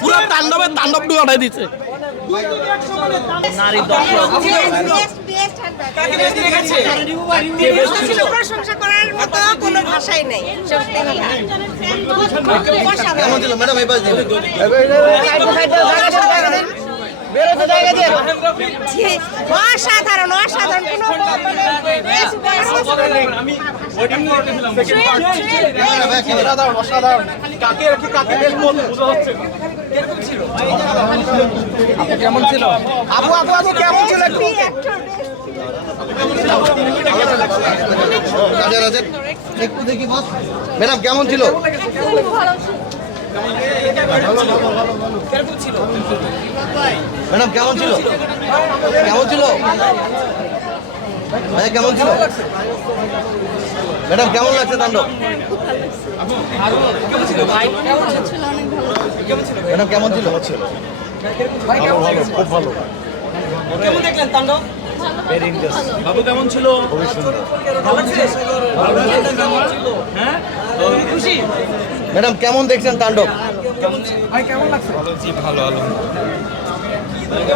পুরো তাণ্ডবের তাণ্ডব ডুবাই দিচ্ছে। নারী দর্শক প্রশংসা করার মতো কোনো ভাষাই নেই। সত্যি কথা। কেমন ছিল? ম্যাডাম এই পাশ দিয়ে। অসাধারণ কেমন ছিল আবু আবু আবু, কেমন ছিল একটু? একটু দেখি বস। ম্যাডাম, কেমন ছিল? ম্যাডাম, কেমন ছিল? কেমন ছিল? ভাইয়া কেমন ছিল? ম্যাডাম কেমন লাগছে তাণ্ডব? ম্যাডাম কেমন ছিল? বাবু কেমন ছিল? ম্যাডাম কেমন দেখছেন তাণ্ডব?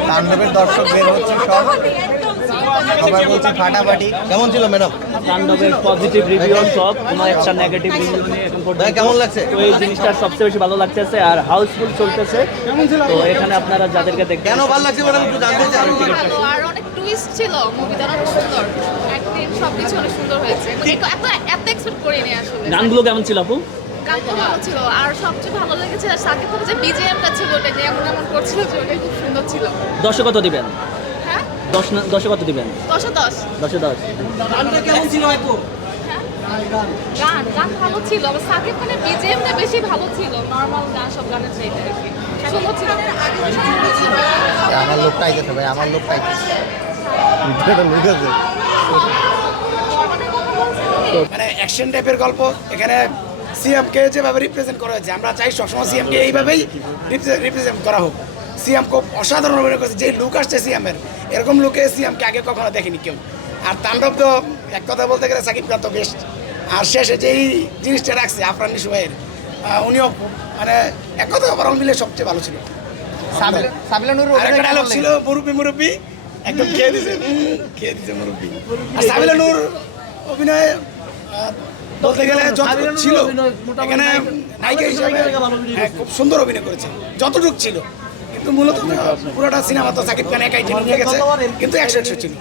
তাণ্ডবের দর্শক বের হচ্ছে সব। সবাই বলছে ফাটাফাটি। কেমন ছিল ম্যাডাম? তাণ্ডবের পজিটিভ রিভিউ সব কোনো একটা নেগেটিভ রিভিউ নেই এখন পর্যন্ত। কেমন লাগছে? তো এই জিনিসটা সবচেয়ে বেশি ভালো লাগতেছে আর হাউসফুল চলতেছে। তো এখানে আপনারা যাদেরকে দেখতে কেন ভালো লাগছে ম্যাডাম একটু জানতে চাই। আর অনেক টুইস্ট ছিল মুভিটা অনেক সুন্দর। অ্যাক্টিং সবকিছু অনেক সুন্দর হয়েছে। মানে এত এত এক্সপেক্ট করিনি আসলে। গানগুলো কেমন ছিল আপু? গান ভালো ছিল। আর সবচেয়ে ভালো লেগেছে সাকিব খানের যে বিজিএমটা ছিল ওটা যে এমন এমন করছিল যে ওটা খুব সুন্দর ছিল। দশে কত দিবেন। দশ দশে কত দিবেন? দশে দশ। দশে দশ। হ্যাঁ? গান গান ভালো ছিল আবার সাকিব খানের বিজিএমটা বেশি ভালো ছিল নর্মাল গান সব গানের চাইতে আর কি। সুন্দর ছিল। আমার লোকটা আইতেছে ভাই আমার লোকটা আইতেছে। মানে অ্যাকশন টাইপের গল্প এখানে সিএমকে যেভাবে রিপ্রেজেন্ট করা হয়েছে আমরা চাই সবসময় সিএমকে এইভাবেই রিপ্রেজেন্ট করা হোক। সিএম খুব অসাধারণ অভিনয় করেছে। যে লুক আসছে সিএমের এরকম লুকে সিএমকে আগে কখনো দেখেনি কেউ। আর তাণ্ডব তো এক কথা বলতে গেলে সাকিব খান তো বেস্ট আর শেষে যেই জিনিসটা রাখছে আফরান নিশু উনিও মানে এক কথা ওভারঅল মিলে সবচেয়ে ভালো ছিল। ডায়লগ ছিল মুরব্বি মুরব্বি একদম খেয়ে দিছে খেয়ে দিছে মুরব্বি। আর সাবিলা নূর অভিনয় বলতে গেলে যতটুকু ছিল এখানে নায়িকা হিসেবে হ্যাঁ, খুব সুন্দর অভিনয় করেছে। যতটুকু ছিল। কিন্তু মূলত পুরোটা সিনেমা তো সাকিব খান একাই কিন্তু একশো একশো ছিল।